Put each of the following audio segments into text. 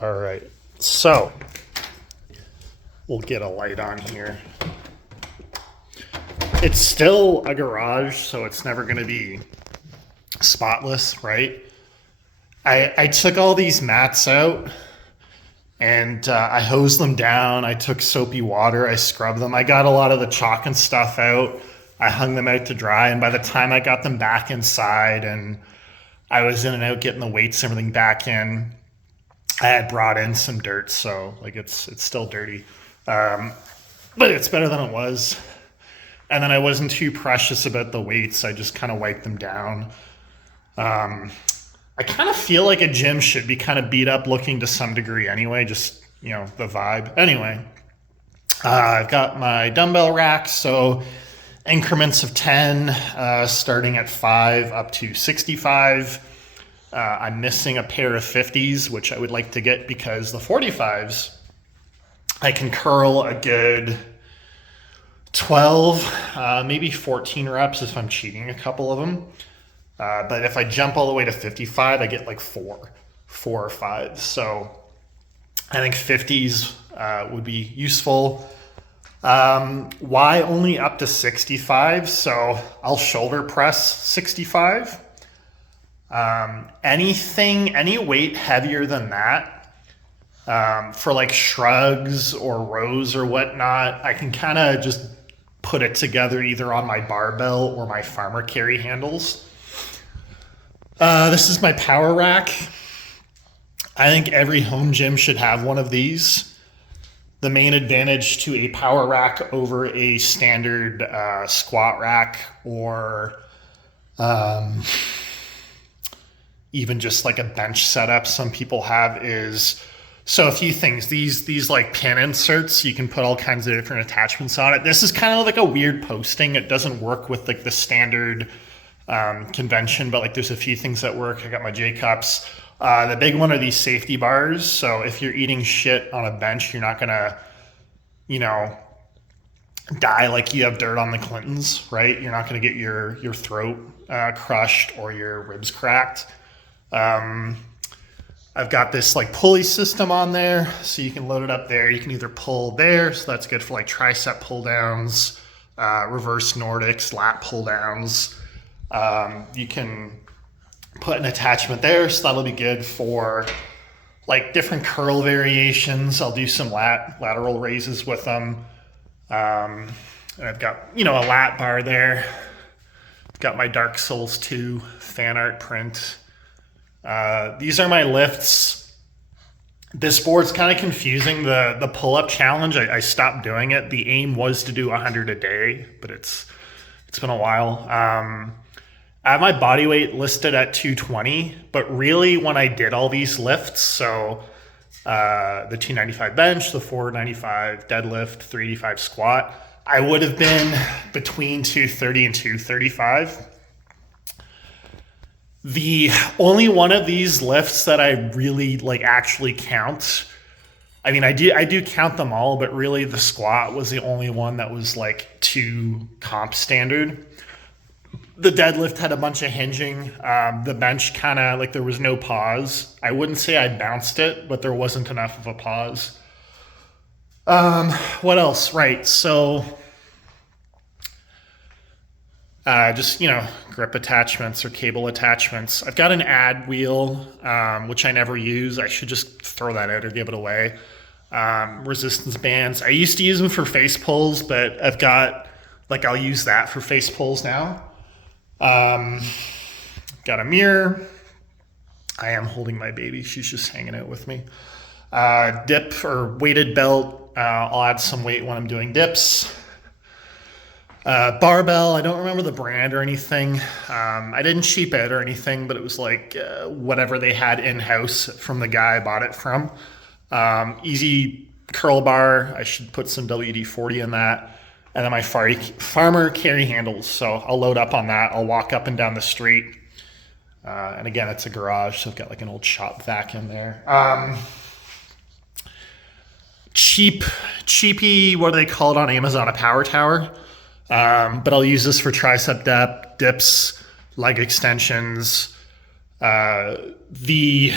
All right, so we'll get a light on here. It's still a garage, so it's never going to be spotless, right? I took all these mats out and I hosed them down. I took soapy water, I scrubbed them. I got a lot of the chalk and stuff out. I hung them out to dry, and by the time I got them back inside and I was in and out getting the weights and everything back in, I had brought in some dirt, so like it's still dirty, but it's better than it was. And then I wasn't too precious about the weights. I just kind of wiped them down. I kind of feel like a gym should be kind of beat up looking to some degree anyway, just, you know, the vibe. Anyway, I've got my dumbbell rack, so increments of 10, starting at 5 up to 65. I'm missing a pair of 50s, which I would like to get because the 45s, I can curl a good 12, maybe 14 reps if I'm cheating a couple of them. But if I jump all the way to 55, I get like four or five. So I think 50s would be useful. Why only up to 65? So I'll shoulder press 65. Any weight heavier than that, for like shrugs or rows or whatnot, I can kind of just put it together either on my barbell or my farmer carry handles. This is my power rack. I think every home gym should have one of these. The main advantage to a power rack over a standard squat rack or even just like a bench setup some people have is, so a few things. These like pin inserts, you can put all kinds of different attachments on it. This is kind of like a weird posting. It doesn't work with like the standard convention, but like there's a few things that work. I got my J-cups. The big one are these safety bars. So if you're eating shit on a bench, you're not gonna, you know, die like you have dirt on the Clintons, right? You're not gonna get your throat crushed or your ribs cracked. I've got this like pulley system on there, so you can load it up there. You can either pull there, so that's good for like tricep pull downs, reverse Nordics, lat pull downs. You can put an attachment there, so that'll be good for like different curl variations. I'll do some lateral raises with them. And I've got, you know, a lat bar there. I've got my Dark Souls 2 fan art print. These are my lifts. This board's kind of confusing. The pull-up challenge, I stopped doing it. The aim was to do 100 a day, but it's been a while. I have my body weight listed at 220, but really when I did all these lifts, so the 295 bench, the 495 deadlift, 385 squat, I would have been between 230 and 235. The only one of these lifts that I really like actually count, I mean, I do count them all, but really the squat was the only one that was like too comp standard. The deadlift had a bunch of hinging. The bench kind of like there was no pause. I wouldn't say I bounced it, but there wasn't enough of a pause. What else? Right. So just, you know, grip attachments or cable attachments. I've got an ad wheel, which I never use. I should just throw that out or give it away. Resistance bands. I used to use them for face pulls, but I've got, like, I'll use that for face pulls now. Got a mirror. I am holding my baby. She's just hanging out with me. Dip or weighted belt. I'll add some weight when I'm doing dips. Barbell, I don't remember the brand or anything. I didn't cheap it or anything, but it was like whatever they had in-house from the guy I bought it from. Easy curl bar. I should put some WD-40 in that. And then my farmer carry handles. So I'll load up on that. I'll walk up and down the street. And again, it's a garage, so I've got like an old shop vac in there. Cheapy, what do they call it on Amazon? A power tower. But I'll use this for tricep dips, leg extensions, The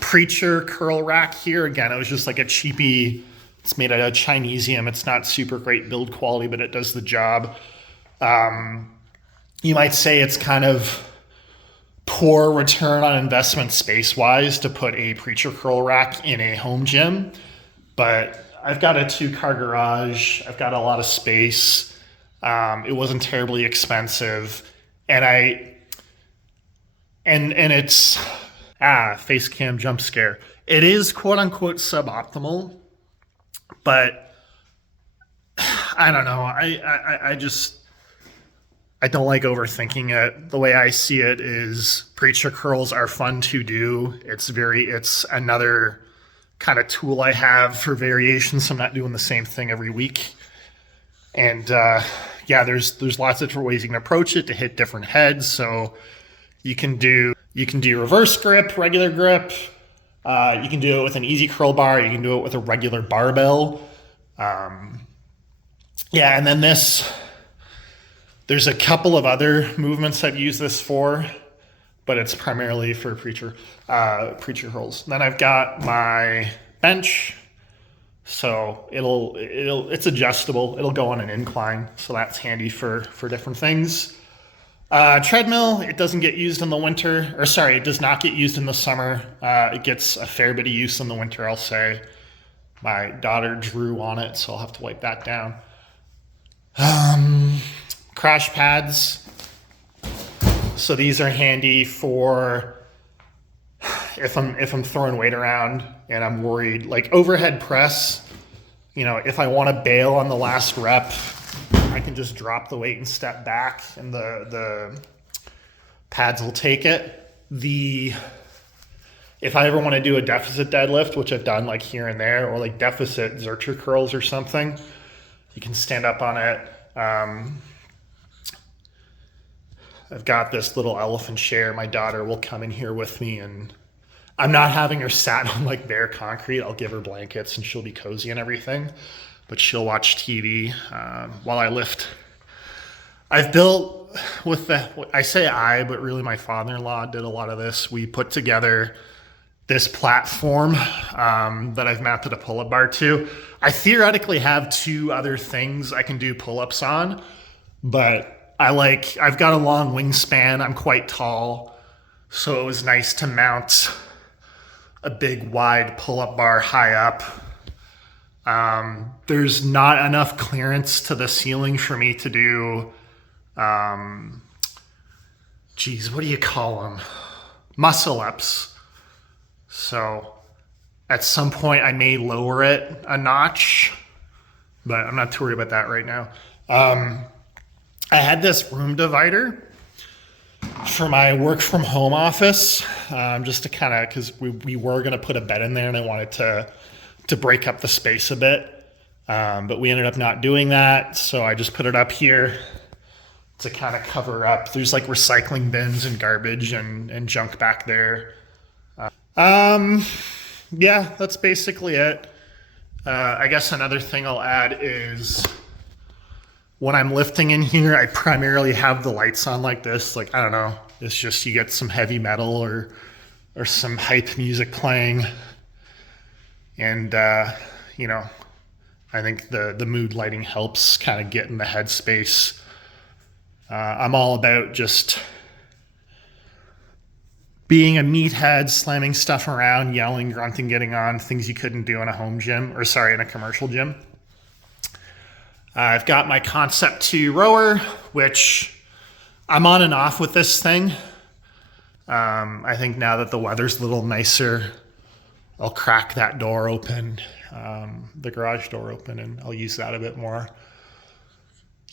Preacher curl rack here, again, it was just like a cheapie. It's made out of Chinesium. It's not super great build quality, but it does the job. You might say it's kind of poor return on investment space-wise to put a Preacher curl rack in a home gym, but I've got a 2-car garage. I've got a lot of space. It wasn't terribly expensive, and it's face cam jump scare. It is quote unquote suboptimal, but I don't know. I don't like overthinking it. The way I see it is Preacher curls are fun to do. It's another kind of tool I have for variation, so I'm not doing the same thing every week. And there's lots of different ways you can approach it to hit different heads. So you can do reverse grip, regular grip. You can do it with an easy curl bar. You can do it with a regular barbell. And then there's a couple of other movements I've used this for, but it's primarily for Preacher curls. Then I've got my bench, so it's adjustable. It'll go on an incline, so that's handy for different things. Treadmill, it doesn't get used in the winter, it does not get used in the summer. It gets a fair bit of use in the winter, I'll say. My daughter drew on it, so I'll have to wipe that down. Crash pads. So these are handy for if I'm throwing weight around and I'm worried, like overhead press, if I want to bail on the last rep, I can just drop the weight and step back and the pads will take it. If I ever want to do a deficit deadlift, which I've done like here and there, or like deficit Zercher curls or something, you can stand up on it. I've got this little elephant chair. My daughter will come in here with me, and I'm not having her sat on like bare concrete. I'll give her blankets and she'll be cozy and everything, but she'll watch TV while I lift. I've built but really my father-in-law did a lot of this. We put together this platform that I've mounted a pull-up bar to. I theoretically have 2 other things I can do pull-ups on, but I've got a long wingspan. I'm quite tall, so it was nice to mount a big wide pull-up bar high up. There's not enough clearance to the ceiling for me to do, what do you call them? Muscle ups. So at some point I may lower it a notch, but I'm not too worried about that right now. I had this room divider for my work from home office, just to kind of, because we were going to put a bed in there and I wanted to break up the space a bit. But we ended up not doing that. So I just put it up here to kind of cover up. There's like recycling bins and garbage and junk back there. That's basically it. I guess another thing I'll add is when I'm lifting in here, I primarily have the lights on like this. Like, I don't know, it's just you get some heavy metal or some hype music playing. And, I think the mood lighting helps kind of get in the headspace. I'm all about just being a meathead, slamming stuff around, yelling, grunting, getting on, things you couldn't do in a home gym, in a commercial gym. I've got my Concept 2 rower, which I'm on and off with this thing. I think now that the weather's a little nicer, I'll crack that door open, the garage door open, and I'll use that a bit more.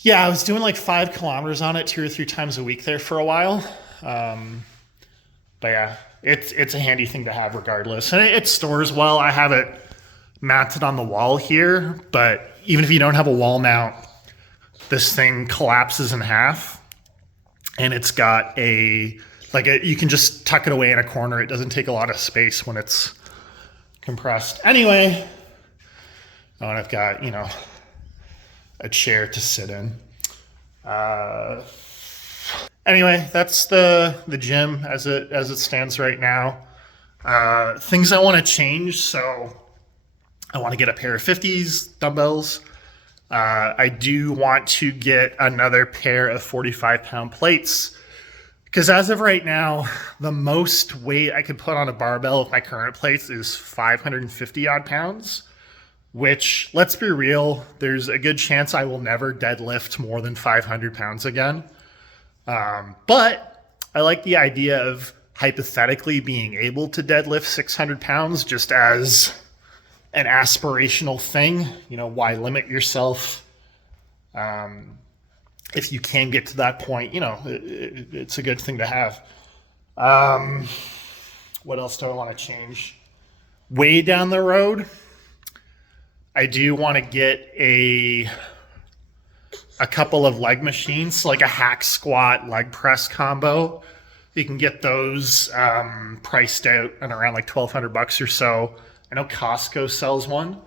Yeah, I was doing like 5 kilometers on it 2 or 3 times a week there for a while. But yeah, it's a handy thing to have regardless. And it stores well. I have it mounted on the wall here, but even if you don't have a wall mount, this thing collapses in half, and it's got you can just tuck it away in a corner. It doesn't take a lot of space when it's compressed. Anyway, and I've got, a chair to sit in. Anyway, that's the gym as it stands right now. Things I want to change. So I want to get a pair of 50s dumbbells. I do want to get another pair of 45-pound plates because as of right now, the most weight I could put on a barbell with my current plates is 550 odd pounds, which, let's be real, there's a good chance I will never deadlift more than 500 pounds again. But I like the idea of hypothetically being able to deadlift 600 pounds just as an aspirational thing. You know, why limit yourself? If you can get to that point, you know, it's a good thing to have. What else do I want to change? Way down the road, I do want to get a couple of leg machines, like a hack squat leg press combo. You can get those priced out at around like $1,200 or so. I know Costco sells one.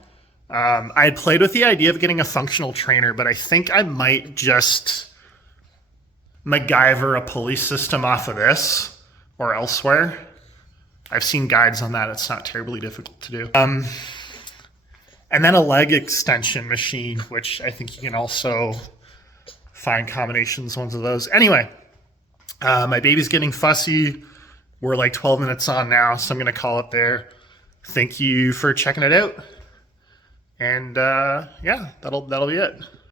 I had played with the idea of getting a functional trainer, but I think I might just MacGyver a pulley system off of this or elsewhere. I've seen guides on that. It's not terribly difficult to do. And then a leg extension machine, which I think you can also find combinations, ones of those. Anyway, my baby's getting fussy. We're like 12 minutes on now, so I'm going to call it there. Thank you for checking it out. And yeah, that'll be it.